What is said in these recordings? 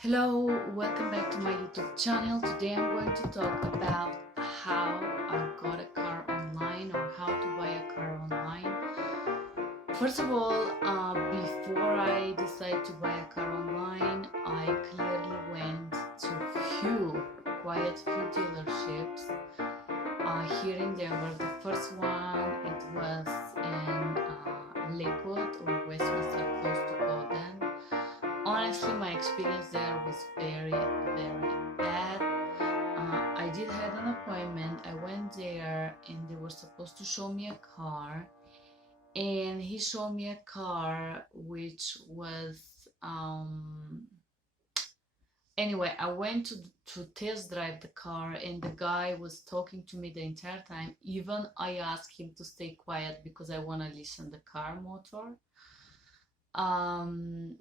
Hello, welcome back to my YouTube channel. Today I'm going to talk about how I got a car online or how to buy a car online. First of all, before I decided to buy a car online, I clearly went to quite few dealerships here in Denver. The first one, it was in Lakewood or Westminster, close to Golden. Honestly, my experience there was very bad. I did have an appointment. I went there and they were supposed to show me a car, and he showed me a car which was anyway, I went to test drive the car, and the guy was talking to me the entire time. Even I asked him to stay quiet because I want to listen the car motor.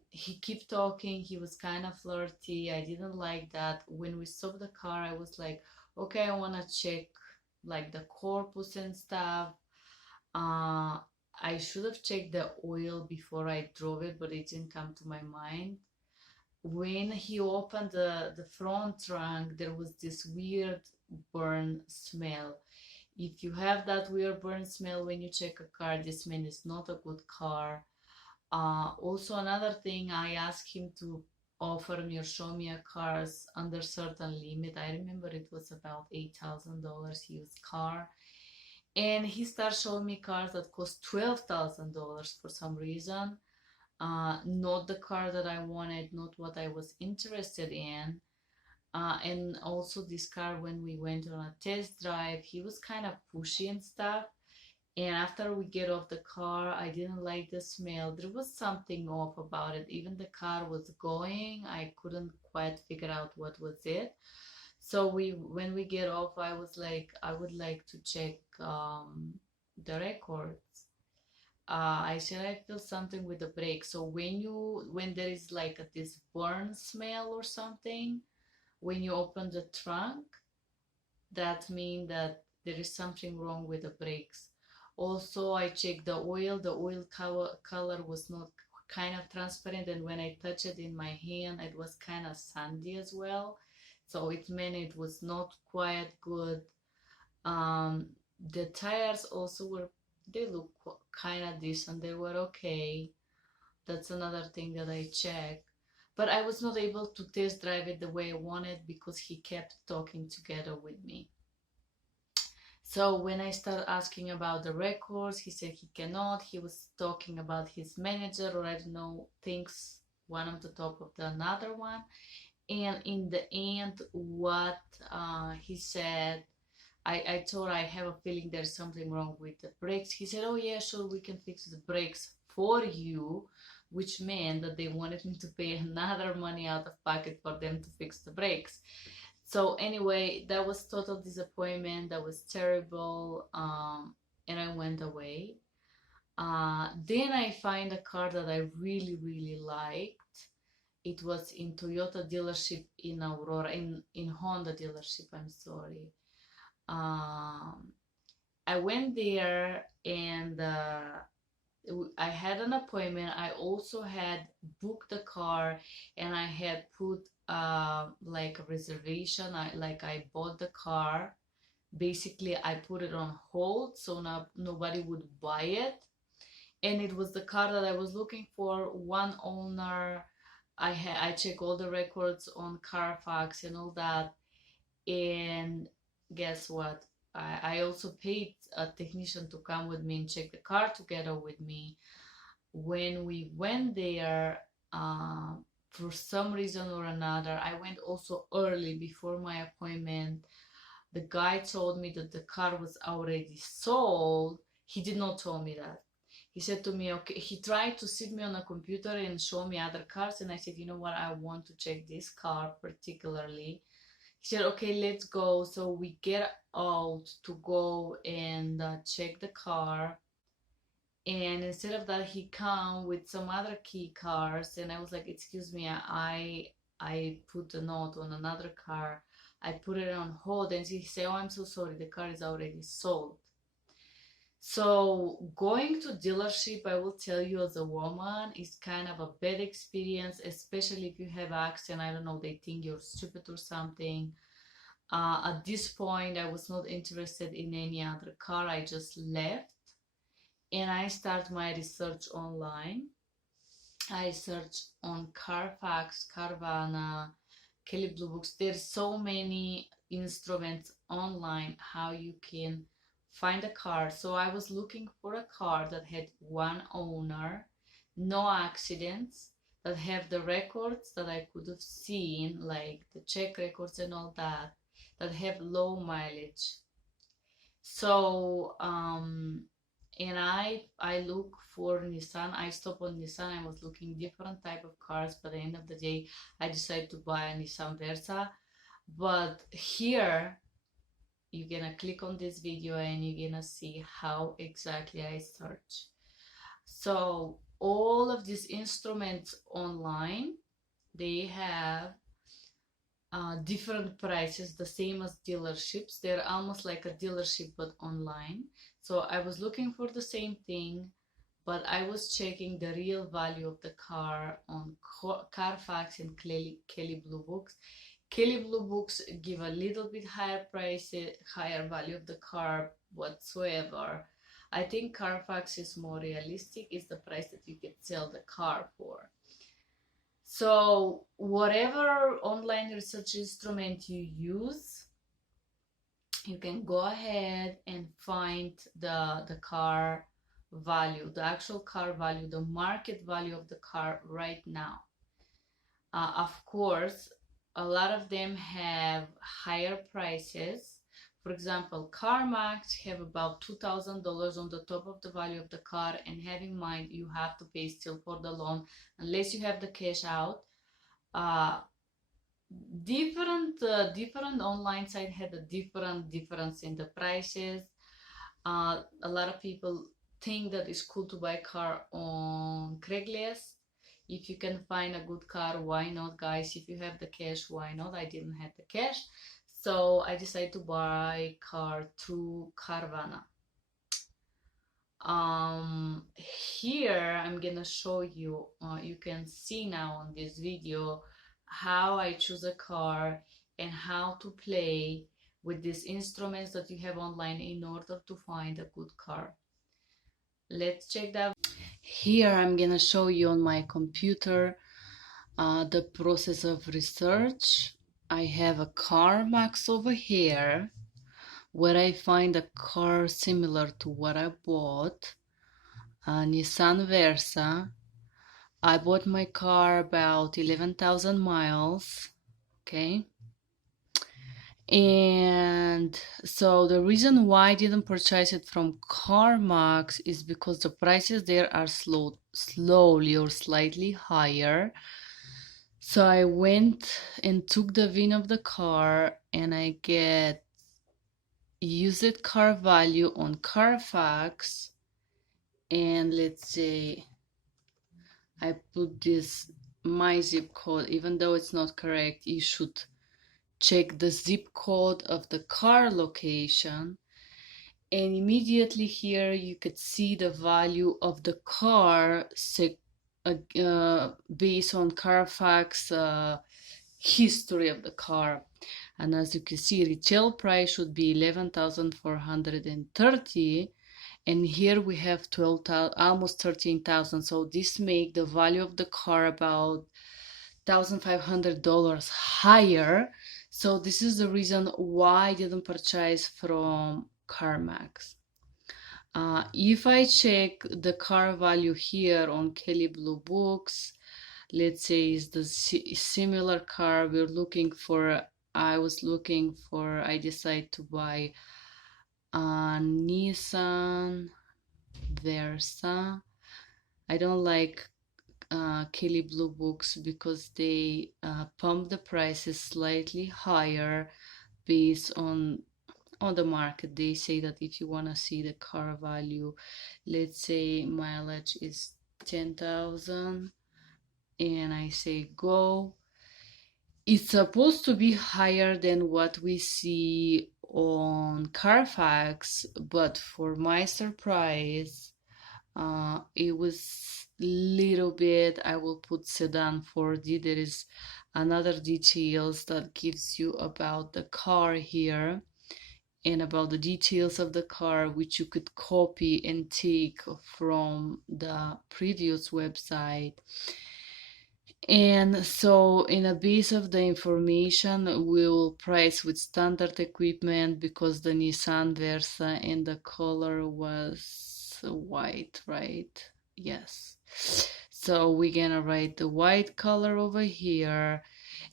He kept talking. He was kind of flirty. I didn't like that. When we stopped the car, I was like, okay, I want to check like the corpus and stuff. uh I should have checked the oil before I drove it, but it didn't come to my mind. When he opened the front trunk, there was this weird burn smell. If you have that weird burn smell when you check a car, this man is not a good car. Also, another thing, I asked him to offer me or show me a cars under certain limit. I remember it was about $8,000 used car, and he started showing me cars that cost $12,000 for some reason. Not the car that I wanted, not what I was interested in. And also, this car, when we went on a test drive, he was kind of pushy and stuff. And after we get off the car, I didn't like the smell. There was something off about it. Even the car was going, I couldn't quite figure out what was it. So when we get off, I was like, I would like to check the records. I said I feel something with the brake. So when there is like this burn smell or something, when you open the trunk, that means that there is something wrong with the brakes. Also, I checked the oil. The oil color was not kind of transparent, and when I touched it in my hand, it was kind of sandy as well. So it meant it was not quite good. Um, the tires also were, they look kind of decent. They were okay. That's another thing that I checked. But I was not able to test drive it the way I wanted because he kept talking together with me. So when I started asking about the records, he said he cannot. He was talking about his manager, or I don't know, things one on the top of the another one. And in the end, what he said, I told I have a feeling there's something wrong with the brakes. He said, oh yeah, sure, we can fix the brakes for you, which meant that they wanted me to pay another money out of pocket for them to fix the brakes. So anyway, that was total disappointment. That was terrible. And I went away. Then I find a car that I really liked. It was in Toyota dealership in Aurora, in Honda dealership, I'm sorry. Um, I went there, and I had an appointment. I also had booked the car, and I had put like a reservation. I bought the car. Basically, I put it on hold so nobody would buy it. And it was the car that I was looking for. One owner. I check all the records on Carfax and all that. And guess what? I also paid a technician to come with me and check the car together with me. When we went there, uh, for some reason or another, I went also early before my appointment. The guy told me that the car was already sold. He did not tell me that. He said to me, okay, he tried to sit me on a computer and show me other cars. And I said, you know what? I want to check this car particularly. He said, okay, let's go. So we get out to go and check the car. And instead of that, he come with some other key cars. And I was like, excuse me, I put a note on another car. I put it on hold. And he said, oh, I'm so sorry, the car is already sold. So going to dealership, I will tell you as a woman, is kind of a bad experience, especially if you have accent. I don't know, they think you're stupid or something. At this point, I was not interested in any other car. I just left and I start my research online. I search on Carfax, Carvana, Kelly Blue Books. There's so many instruments online how you can find a car. So I was looking for a car that had one owner, no accidents, that have the records that I could have seen, like the check records and all that, that have low mileage. So and I look for Nissan. I stop on Nissan. I was looking different type of cars, but at the end of the day, I decided to buy a Nissan Versa. But here you're gonna click on this video and you're gonna see how exactly I search. So all of these instruments online, they have different prices, the same as dealerships. They're almost like a dealership but online. So I was looking for the same thing, but I was checking the real value of the car on Carfax and Kelly Blue Books. Kelly Blue Books give a little bit higher price, higher value of the car whatsoever. I think Carfax is more realistic, is the price that you can sell the car for. So whatever online research instrument you use, you can go ahead and find the car value, the actual car value, the market value of the car right now. Of course, a lot of them have higher prices. For example, CarMax have about $2,000 on the top of the value of the car, and have in mind you have to pay still for the loan unless you have the cash out. Uh, different online site had a different difference in the prices. A lot of people think that it's cool to buy a car on Craigslist. If you can find a good car, why not, guys? If you have the cash, why not? I didn't have the cash, so I decided to buy car through Carvana. Here I'm gonna show you, you can see now on this video how I choose a car and how to play with these instruments that you have online in order to find a good car. Let's check that. Here I'm gonna show you on my computer the process of research. I have a CarMax over here where I find a car similar to what I bought, a Nissan Versa. I bought my car about 11,000 miles, okay? And so the reason why I didn't purchase it from CarMax is because the prices there are slowly or slightly higher. So I went and took the VIN of the car and I get used car value on Carfax, and let's say I put this my zip code. Even though it's not correct, you should check the zip code of the car location, and immediately here you could see the value of the car based on Carfax history of the car. And as you can see, retail price should be 11,430, and here we have 12,000, almost 13,000. So this make the value of the car about $1,500 higher. So this is the reason why I didn't purchase from CarMax. If I check the car value here on Kelly Blue Books, let's say is the similar car we're looking for. I decided to buy a Nissan Versa. I don't like Kelly Blue Books because they pump the prices slightly higher based on the market. They say that if you want to see the car value, let's say mileage is 10,000, and I say go, It's supposed to be higher than what we see on Carfax, but for my surprise, it was little bit. I will put sedan 4D. There is another details that gives you about the car here and about the details of the car, which you could copy and take from the previous website. And so, in a base of the information, we'll price with standard equipment because the Nissan Versa and the color was white, right? Yes. So we're gonna write the white color over here.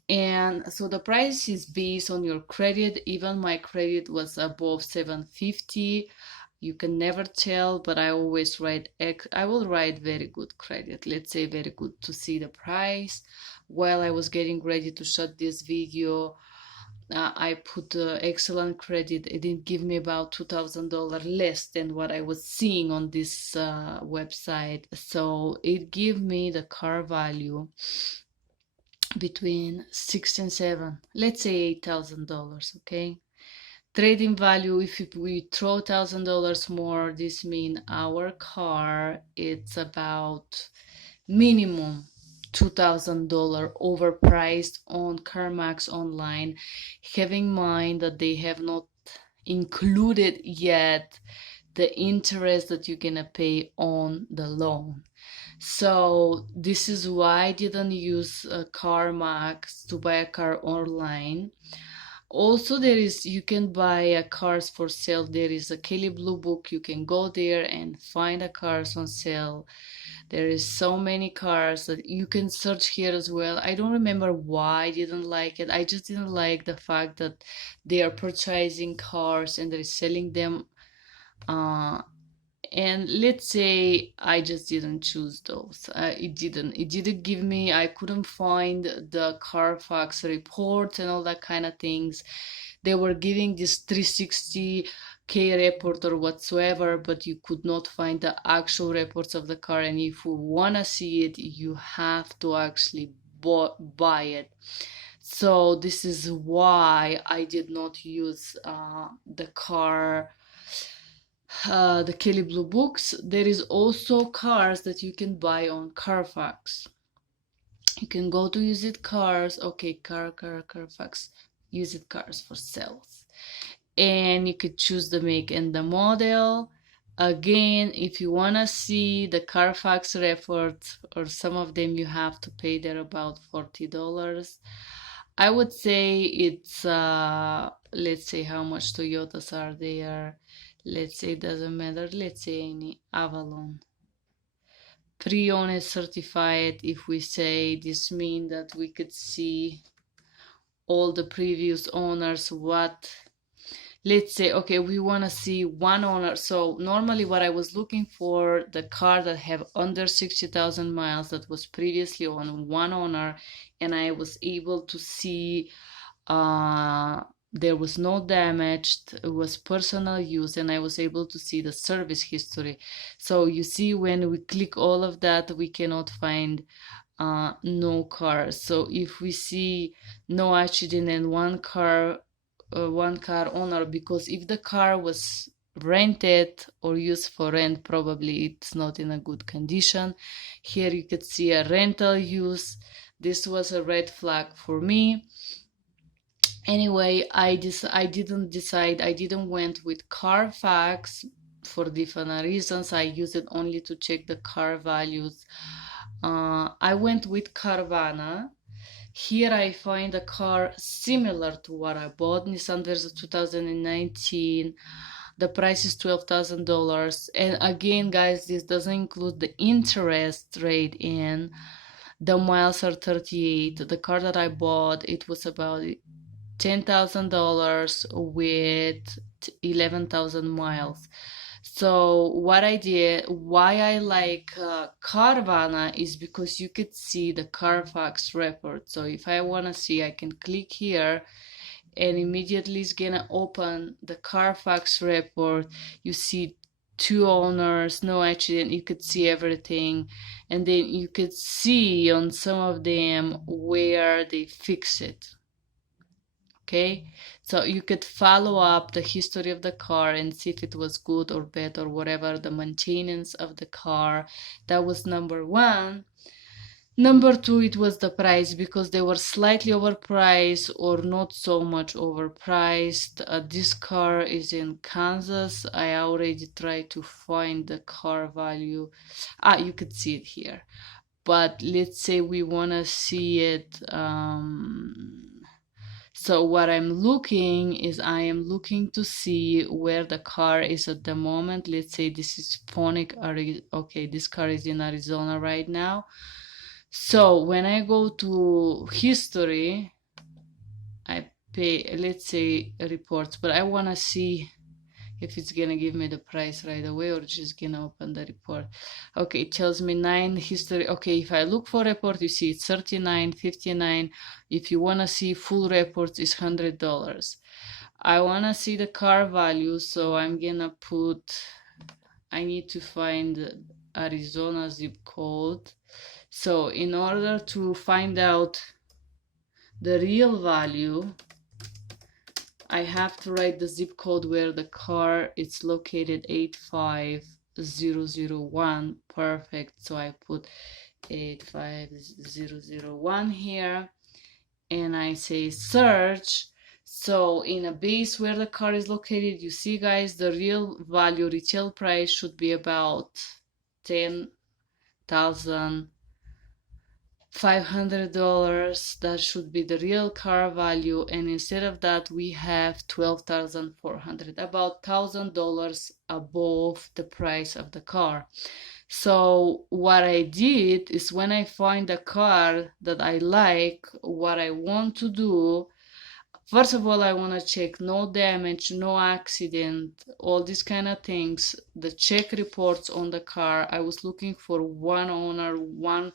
And so the price is based on your credit. Even my credit was above 750. You can never tell, but I always write I will write very good credit. Let's say very good to see the price. While I was getting ready to shoot this video, I put excellent credit. It did give me about $2,000 less than what I was seeing on this website. So it gave me the car value between 6 and 7, let's say $8,000. Okay, trading value, if we throw $1,000 more, this means our car it's about minimum $2,000 overpriced on CarMax online. Have in mind that they have not included yet the interest that you're gonna pay on the loan. So this is why I didn't use CarMax to buy a car online. Also, you can buy cars for sale. There is a Kelly Blue Book. You can go there and find the cars on sale. There is so many cars that you can search here as well. I don't remember why I didn't like it. I just didn't like the fact that they are purchasing cars and they're selling them. And let's say I just didn't choose those. It didn't give me, I couldn't find the Carfax report and all that kind of things. They were giving this 360K report or whatsoever, but you could not find the actual reports of the car. And if you want to see it, you have to actually buy it. So this is why I did not use the Kelly Blue Books. There is also cars that you can buy on Carfax. You can go to Used Cars. Okay, Carfax. Used Cars for sales. And you could choose the make and the model. Again, if you want to see the Carfax report, or some of them you have to pay there about $40. I would say it's, let's say how much Toyotas are there. Let's say it doesn't matter. Let's say any Avalon. Pre-owned certified. If we say this means that we could see all the previous owners, let's say, okay, we want to see one owner. So normally what I was looking for, the car that have under 60,000 miles that was previously on one owner, and I was able to see there was no damage, it was personal use, and I was able to see the service history. So you see, when we click all of that, we cannot find no cars. So if we see no accident and one car owner, because if the car was rented or used for rent, probably it's not in a good condition. Here you could see a rental use. This was a red flag for me. Anyway, I didn't went with Carfax for different reasons. I used it only to check the car values. I went with Carvana. Here I find a car similar to what I bought, Nissan Versa 2019. The price is $12,000. And again, guys, this doesn't include the interest rate in. The miles are 38. The car that I bought, it was about $10,000 with 11,000 miles. So what I did, why I like Carvana, is because you could see the Carfax report. So if I want to see, I can click here and immediately it's gonna open the Carfax report. You see two owners, no accident. You could see everything, and then you could see on some of them where they fix it. Okay, so you could follow up the history of the car and see if it was good or bad or whatever, the maintenance of the car. That was number one. Number two, it was the price, because they were slightly overpriced or not so much overpriced. This car is in Kansas. I already tried to find the car value. You could see it here. But let's say we want to see it. So what I'm looking is, I am looking to see where the car is at the moment. Let's say this is Phoenix, okay, this car is in Arizona right now. So when I go to history, I pay, let's say reports, but I want to see if it's gonna give me the price right away or just gonna open the report. Okay, it tells me 9 history. Okay, if I look for report, you see it's 39, 59. If you wanna see full reports, it's $100. I wanna see the car value, so I'm gonna put, I need to find Arizona zip code. So in order to find out the real value, I have to write the zip code where the car is located, 85001. Perfect. So I put 85001 here, and I say search. So in a base where the car is located, you see guys, the real value, retail price should be about 10,500. That should be the real car value, and instead of that we have 12,400, about $1,000 above the price of the car. So what I did is, when I find a car that I like, what I want to do, first of all, I want to check no damage, no accident, all these kind of things, the check reports on the car. I was looking for one owner, one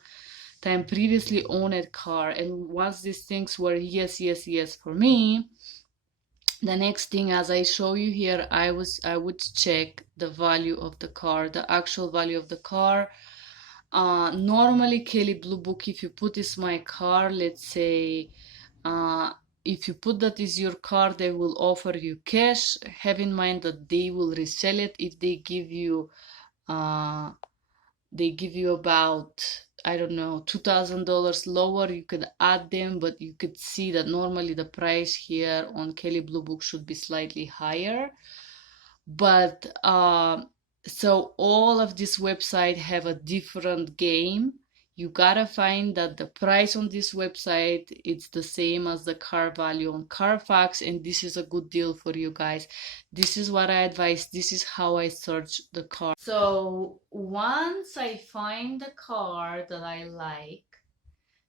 time previously owned car, and once these things were yes, yes, yes for me, the next thing, as I show you here, I would check the value of the car, the actual value of the car. Normally Kelley Blue Book, if you put is my car, let's say, if you put that is your car, they will offer you cash. Have in mind that they will resell it. If they give you about, I don't know, $2,000 lower, you could add them, but you could see that normally the price here on Kelley Blue Book should be slightly higher. But so all of this website have a different game. You gotta find that the price on this website, it's the same as the car value on Carfax, and this is a good deal for you guys. This is what I advise. This is how I search the car. So once I find the car that I like,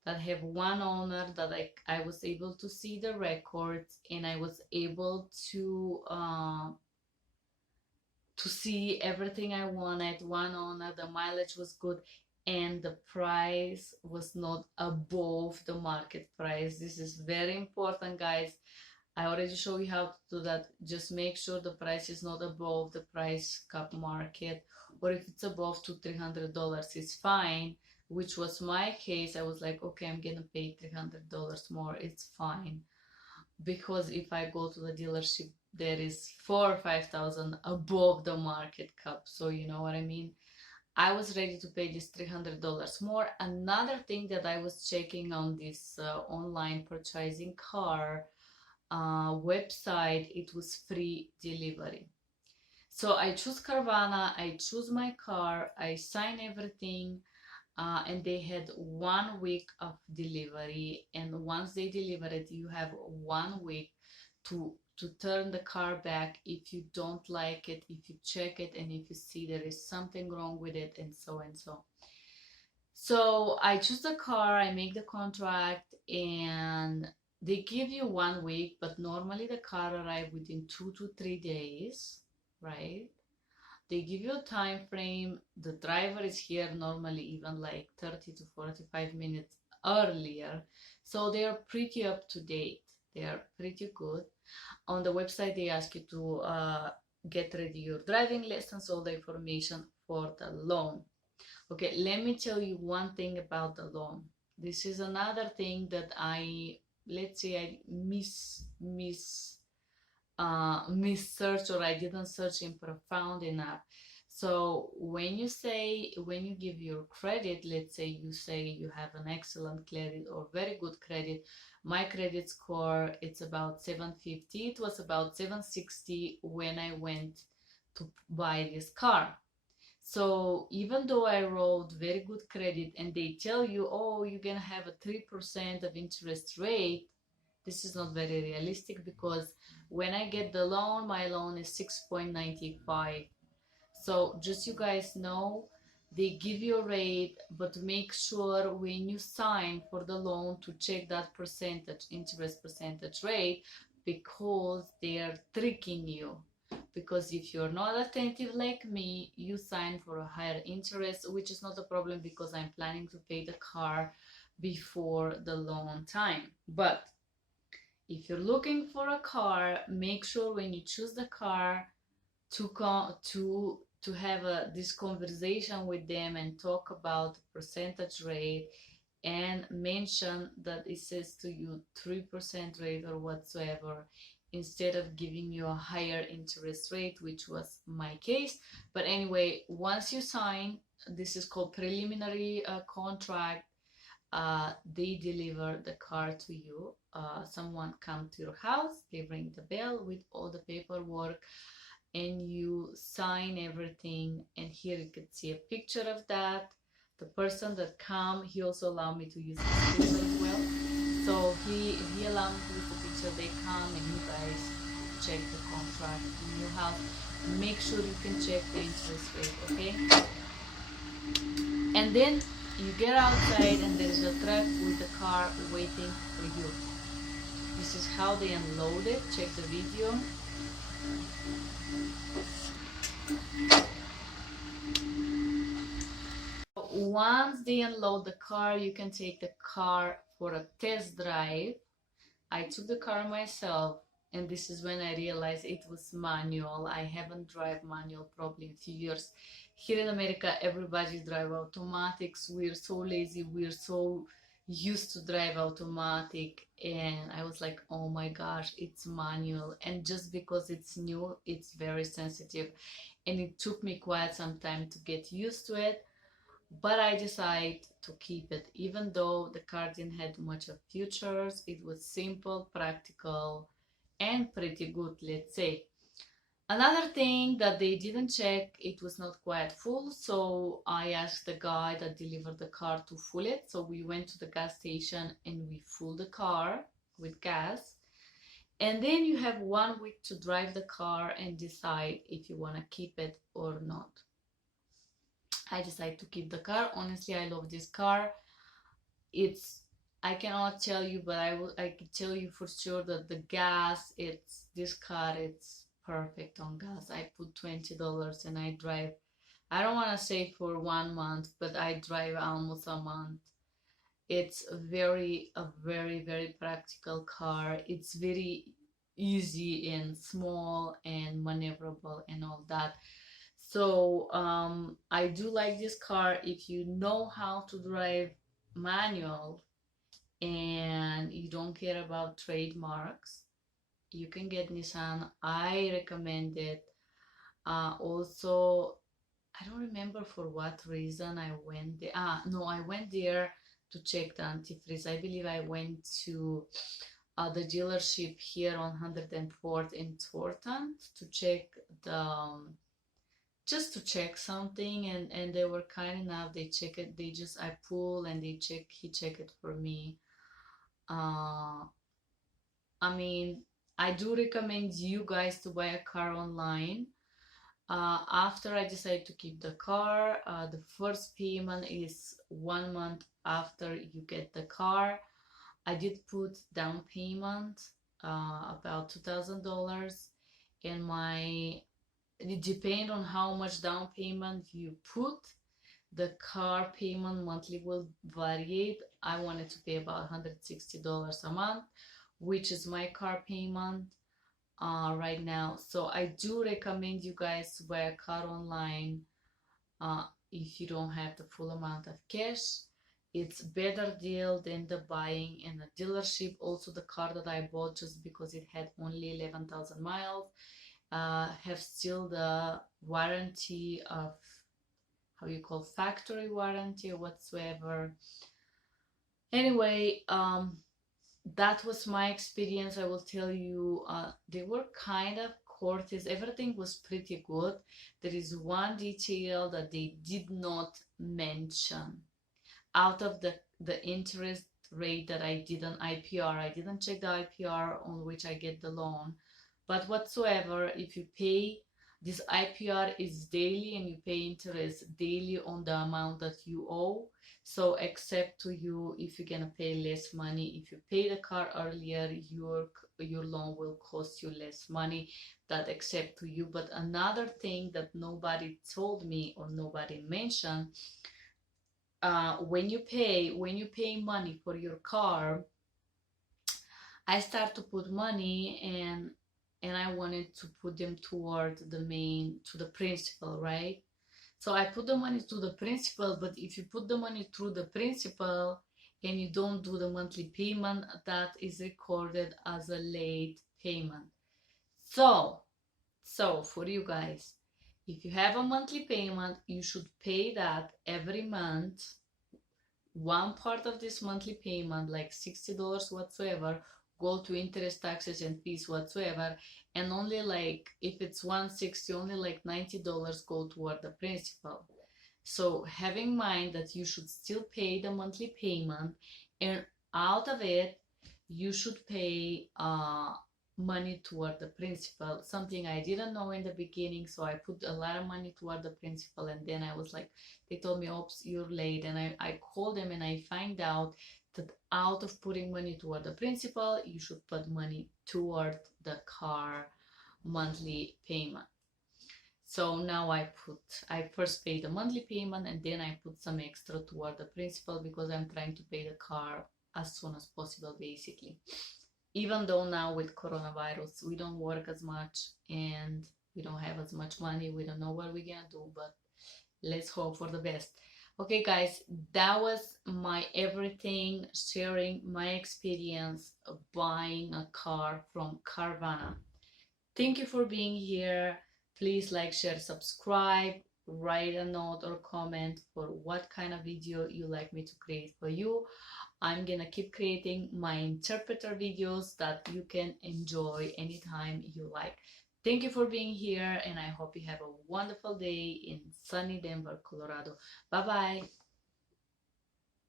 that have one owner, that I was able to see the records, and I was able to see everything I wanted, one owner, the mileage was good, and the price was not above the market price. This is very important, guys. I already showed you how to do that. Just make sure the price is not above the price cap market, or if it's above $200-300, it's fine, which was my case. I was like, okay, I'm gonna pay $300 more, it's fine, because if I go to the dealership, there is 4 or 5,000 above the market cap. So you know what I mean. I was ready to pay this $300 more. Another thing that I was checking on this online purchasing car website, it was free delivery. So I choose Carvana, I choose my car, I sign everything, and they had 1 week of delivery. And once they deliver it, you have 1 week to turn the car back if you don't like it, if you check it, and if you see there is something wrong with it, and so and so. So I choose the car, I make the contract, and they give you 1 week, but normally the car arrives within 2 to 3 days, right? They give you a time frame. The driver is here normally even like 30 to 45 minutes earlier. So they are pretty up to date. They are pretty good. On the website, they ask you to get ready your driving license, all the information for the loan. Okay, let me tell you one thing about the loan. This is another thing that let's say I miss search, or I didn't search in profound enough. So when you give your credit, let's say you have an excellent credit or very good credit. My credit score, it's about 750. It was about 760 when I went to buy this car. So even though I wrote very good credit and they tell you, oh, you're gonna have a 3% of interest rate, this is not very realistic, because when I get the loan, my loan is 6.95. So just you guys know, they give you a rate, but make sure when you sign for the loan to check that interest percentage rate, because they are tricking you. Because if you're not attentive like me, you sign for a higher interest, which is not a problem because I'm planning to pay the car before the loan time. But if you're looking for a car, make sure when you choose the car to have this conversation with them and talk about the percentage rate, and mention that it says to you 3% rate or whatsoever, instead of giving you a higher interest rate, which was my case. But anyway, once you sign, this is called preliminary contract. They deliver the car to you. Someone come to your house, they ring the bell with all the paperwork, and you sign everything. And here you can see a picture of that. The person that come, he also allowed me to use his picture as well. So he allowed me to use the picture. They come and you guys check the contract in your house. Make sure you can check the interest rate, okay? And then you get outside and there is a truck with the car waiting for you. This is how they unload it. Check the video. Once they unload the car, you can take the car for a test drive. I took the car myself, and this is when I realized it was manual. I haven't driven manual probably in a few years. Here in America, everybody drive automatics. We're so lazy. We're so used to drive automatic. And I was like, oh my gosh, it's manual. And just because it's new, it's very sensitive. And it took me quite some time to get used to it. But I decided to keep it, even though the car didn't have much of features. It was simple, practical, and pretty good, let's say. Another thing that they didn't check, it was not quite full, so I asked the guy that delivered the car to full it. So we went to the gas station and we full the car with gas. And then you have 1 week to drive the car and decide if you want to keep it or not. I decided to keep the car. Honestly, I love this car. I cannot tell you, but I can tell you for sure that the gas, this car, it's perfect on gas. I put $20 and I drive, I don't want to say for 1 month, but I drive almost a month. It's a very, very practical car. It's very easy and small and maneuverable and all that. So I do like this car. If you know how to drive manual and you don't care about trademarks, you can get Nissan. I recommend it. Also, I don't remember for what reason I went there. No, I went there to check the antifreeze. I believe I went to the dealership here on 104th in Thornton to check just to check something, and they were kind enough. They check it. I pull and he check it for me. I mean, I do recommend you guys to buy a car online. After I decided to keep the car, the first payment is 1 month after you get the car. I did put down payment, about $2,000, and it depends on how much down payment you put. The car payment monthly will vary. I wanted to pay about $160 a month, which is my car payment. right now. So I do recommend you guys to buy a car online if you don't have the full amount of cash. It's better deal than the buying in a dealership. Also, the car that I bought, just because it had only 11,000 miles, have still the warranty of, how you call, factory warranty or whatsoever. Anyway, that was my experience. I will tell you, they were kind of courteous. Everything was pretty good. There is one detail that they did not mention. Out of the interest rate that I did on IPR, I didn't check the IPR on which I get the loan, but whatsoever, if you pay, this IPR is daily and you pay interest daily on the amount that you owe. So except to you, if you're gonna pay less money, if you pay the car earlier, your loan will cost you less money. That except to you. But another thing that nobody told me or nobody mentioned, when you pay money for your car, I start to put money, and I wanted to put them toward the principal, right? So I put the money to the principal, but if you put the money through the principal and you don't do the monthly payment, that is recorded as a late payment. So for you guys, if you have a monthly payment, you should pay that every month. One part of this monthly payment, like $60 whatsoever, go to interest, taxes, and fees whatsoever, and only, like, if it's 160, only like $90 go toward the principal. So having in mind that you should still pay the monthly payment, and out of it you should pay money toward the principal, something I didn't know in the beginning. So I put a lot of money toward the principal, and then I was like, they told me, oops, you're late. And I called them and I find out that out of putting money toward the principal, you should put money toward the car monthly payment. So now I first pay the monthly payment, and then I put some extra toward the principal, because I'm trying to pay the car as soon as possible, basically. Even though now with coronavirus, we don't work as much and we don't have as much money, we don't know what we're gonna do, but let's hope for the best. Okay, guys, that was my everything, sharing my experience of buying a car from Carvana. Thank you for being here. Please like, share, subscribe, write a note or comment for what kind of video you like me to create for you. I'm gonna keep creating my interpreter videos that you can enjoy anytime you like. Thank you for being here, and I hope you have a wonderful day in sunny Denver, Colorado. Bye bye.